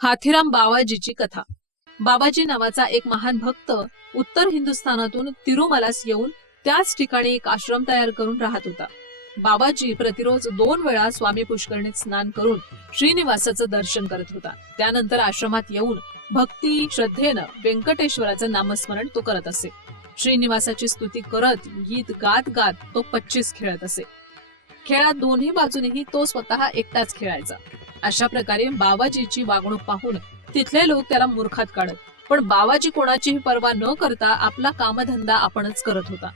हाथीराम बावाजीची कथा। बाबाजी नावाचा एक महान भक्त उत्तर हिंदुस्थानातून तिरुमलास येऊन त्याच ठिकाणी एक आश्रम तयार करून राहत होता। बाबाजी प्रतिरोज 2 वेळा स्वामी पुष्करणीत स्नान करून श्रीनिवासाचं दर्शन करत होता। त्यानंतर आश्रमात येऊन भक्ती श्रद्धेनं व्यंकटेश्वराचं नामस्मरण तो करत असे। श्रीनिवासाची स्तुती करत गीत गात गात तो 25 खेळत असे। खेळात दोन्ही बाजूनेही तो स्वतः एकटाच खेळायचा। अशा प्रकारे बाबाजीची वागणूक पाहून तिथले लोक त्याला मूर्खात काढत, पण बाबाजी कोणाचीही पर्वा न करता आपला कामधंदा आपणच करत होता।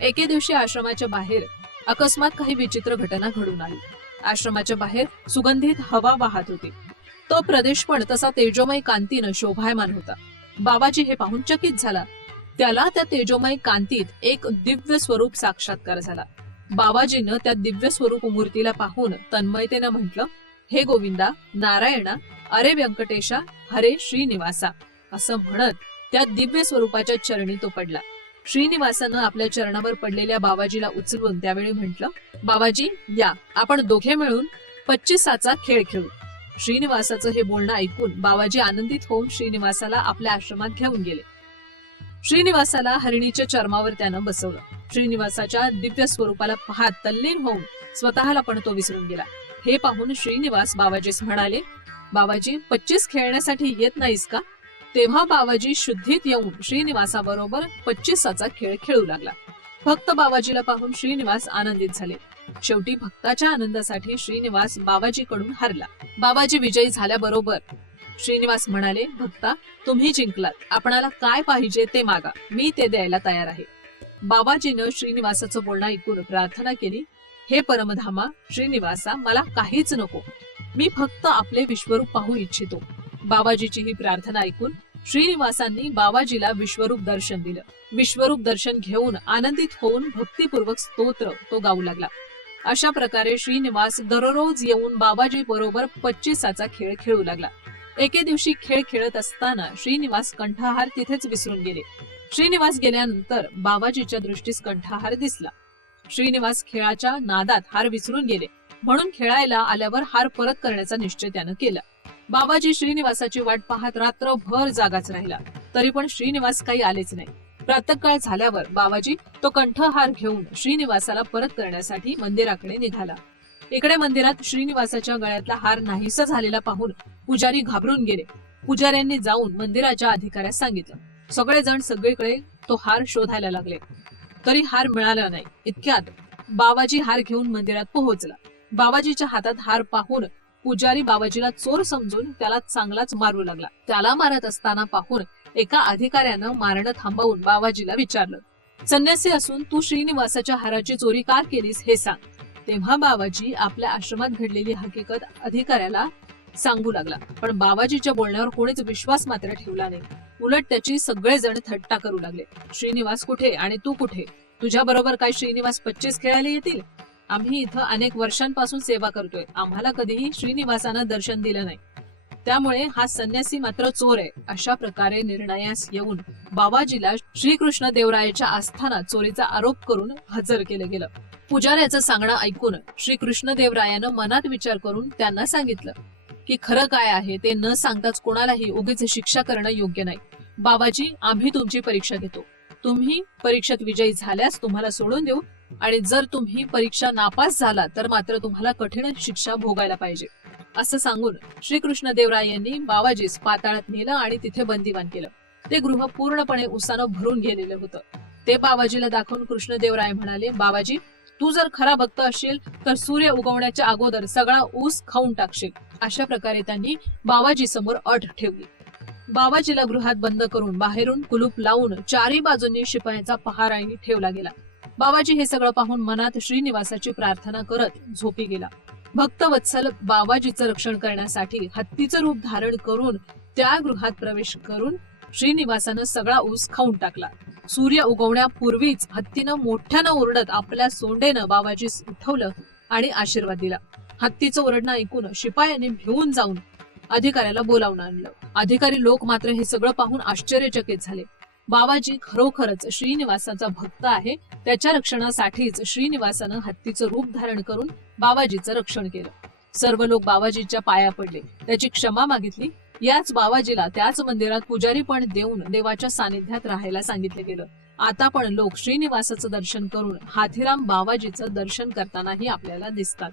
एके दिवशी आश्रमाच्या बाहेर अकस्मात काही विचित्र घटना घडून आली। आश्रमाच्या बाहेर सुगंधित हवा वाहत होती। तो प्रदेश पण तसा तेजोमय कांतीनं शोभायमान होता। बाबाजी हे पाहून चकित झाला। त्याला त्या तेजोमय कांतीत एक दिव्य स्वरूप साक्षात्कार झाला। बाबाजीनं त्या दिव्य स्वरूप मूर्तीला पाहून तन्मयतेनं म्हटलं, हे गोविंदा, नारायणा, अरे व्यंकटेशा, हरे श्रीनिवासा असं म्हणत त्या दिव्य स्वरूपाच्या चरणी तो पडला। श्रीनिवासानं आपल्या चरणावर पडलेल्या बाबाजीला उचलून त्यावेळी म्हटलं, बाबाजी या, आपण दोघे मिळून 25चा खेळ खेळू। श्रीनिवासाचं हे बोलणं ऐकून बाबाजी आनंदित होऊन श्रीनिवासाला आपल्या आश्रमात घेऊन गेले। श्रीनिवासाला हरिणीच्या चर्मावर त्यानं बसवलं। श्रीनिवासाच्या दिव्य स्वरूपाला पाहत तल्लीन होऊन स्वतःला पण तो विसरून गेला। हे पाहून श्रीनिवास बाबाजीस म्हणाले, बाबाजी 25 खेळण्यासाठी येत नाहीस का? तेव्हा बाबाजी शुद्धीत येऊन श्रीनिवासाबरोबर 25चा खेळ खेळू लागला। भक्त बाबाजीला पाहून श्रीनिवास आनंदित झाले। शेवटी भक्ताच्या आनंदासाठी श्रीनिवास बाबाजीकडून हरला। बाबाजी विजयी झाल्याबरोबर श्रीनिवास म्हणाले, भक्ता, तुम्ही जिंकलात, आपणाला काय पाहिजे ते मागा, मी ते द्यायला तयार आहे। बाबाजीनं श्रीनिवासाचं बोलणं ऐकून प्रार्थना केली, हे परमधामा श्रीनिवासा, मला काहीच नको, मी फक्त आपले विश्वरूप पाहू इच्छितो। बाबाजीची ही प्रार्थना ऐकून श्रीनिवासांनी बाबाजीला विश्वरूप दर्शन दिलं। विश्वरूप दर्शन घेऊन आनंदित होऊन भक्तिपूर्वक स्तोत्र तो गाऊ लागला। अशा प्रकारे श्रीनिवास दररोज येऊन बाबाजी बरोबर 25चा खेळ खेळू लागला। एके दिवशी खेळ खेळत असताना श्रीनिवास कंठहार तिथेच विसरून गेले। श्रीनिवास गेल्यानंतर बाबाजीच्या दृष्टीस कंठहार दिसला। श्रीनिवास खेळाच्या नादात हार विसरून गेले, म्हणून खेळायला आल्यावर हार परत करण्याचा निश्चय त्यानं केला। बाबाजी श्रीनिवासाची वाट पाहत रात्रभर जागाच राहिला, तरी पण श्रीनिवास काही आलेच नाही। प्रातःकाळ झाल्यावर बाबाजी तो कंठहार घेऊन श्रीनिवासाला परत करण्यासाठी मंदिराकडे निघाला। इकडे मंदिरात श्रीनिवासाच्या गळ्यातला हार नाहीसा झालेला पाहून पुजारी घाबरून गेले। पुजाऱ्यांनी जाऊन मंदिराच्या अधिकाऱ्यास सांगितलं। सगळेजण सगळीकडे तो हार शोधायला लागले, तरी हार मिळाला नाही। इतक्यात बाबाजी हार घेऊन मंदिरात पोहोचला। बाबाजीच्या हातात हार पाहून पुजारी बाबाजीला चोर समजून त्याला चांगलाच मारू लागला। त्याला मारत असताना पाहून एका अधिकाऱ्यानं मारणं थांबवून बाबाजीला विचारलं, संन्यासी असून तू श्रीनिवासाच्या हाराची चोरी का केलीस हे सांग। तेव्हा बाबाजी आपल्या आश्रमात घडलेली हकीकत अधिकाऱ्याला सांगू लागला, पण बाबाजीच्या बोलण्यावर कोणीच विश्वास मात्र ठेवला नाही। उलट त्याची सगळेजण थट्टा करू लागले। श्रीनिवास कुठे आणि तू कुठे? तुझ्या बरोबर काय श्रीनिवास 25 खेळायला येतील? आम्ही इथं अनेक वर्षांपासून सेवा करतोय, आम्हाला कधीही श्रीनिवासानं दर्शन दिलं नाही, त्यामुळे हा संन्यासी मात्र चोर आहे। अशा प्रकारे निर्णयास येऊन बाबाजीला श्रीकृष्ण देवरायाच्या आस्थानात चोरीचा आरोप करून हजर केलं गेलं। पुजाऱ्याचं सांगणं ऐकून श्रीकृष्ण देवरायानं मनात विचार करून त्यांना सांगितलं की खरं काय आहे ते न सांगताच कोणालाही उगीच शिक्षा करणं योग्य नाही। बाबाजी, आम्ही तुमची परीक्षा घेतो, तुम्ही परीक्षेत विजयी झाल्यास तुम्हाला सोडून देऊ, आणि जर तुम्ही परीक्षा नापास झाला तर मात्र तुम्हाला कठीण शिक्षा भोगायला पाहिजे। असं सांगून श्रीकृष्ण देवराय यांनी बाबाजीस पाताळात नेलं आणि तिथे बंदिवान केलं। ते गृह पूर्णपणे उसानं भरून गेलेलं होतं। ते बाबाजीला दाखवून कृष्णदेवराय म्हणाले, बाबाजी, तू जर खरा भक्त असशील तर सूर्य उगवण्याच्या अगोदर सगळा ऊस खाऊन टाकशील। अशा प्रकारे त्यांनी बाबाजी समोर अट ठेवली। बाबाजीला गृहात बंद करून बाहेरून कुलूप लावून चारी बाजूंनी शिपायांचा पहाराही ठेवला गेला। बाबाजी हे सगळं पाहून मनात श्रीनिवासाची प्रार्थना करत झोपी गेला। भक्तवत्सल बाबाजीचं रक्षण करण्यासाठी हत्तीचं रूप धारण करून त्या गृहात प्रवेश करून श्रीनिवासानं सगळा ऊस खाऊन टाकला। सूर्य उगवण्यापूर्वीच हत्तीनं मोठ्यानं ओरडत आपल्या सोंडेनं बाबाजीस उठवलं आणि आशीर्वाद दिला। हत्तीचं ओरडणं ऐकून शिपायांनी भिवून जाऊन अधिकाऱ्याला बोलावून आणलं। अधिकारी लोक मात्र हे सगळं पाहून आश्चर्यचकित झाले। बाबाजी खरोखरच श्रीनिवासाचा भक्त आहे, त्याच्या रक्षणासाठीच श्रीनिवासानं हत्तीचं रूप धारण करून बाबाजीचं रक्षण केलं। सर्व लोक बाबाजीच्या पाया पडले, त्याची क्षमा मागितली याच बाबाजीला त्याच मंदिरात पुजारी पण देऊन देवाच्या सानिध्यात राहायला सांगितले गेलं. आता पण लोक श्रीनिवासाचं दर्शन करून हाथीराम बाबाजीचं दर्शन करतानाही आपल्याला दिसतात.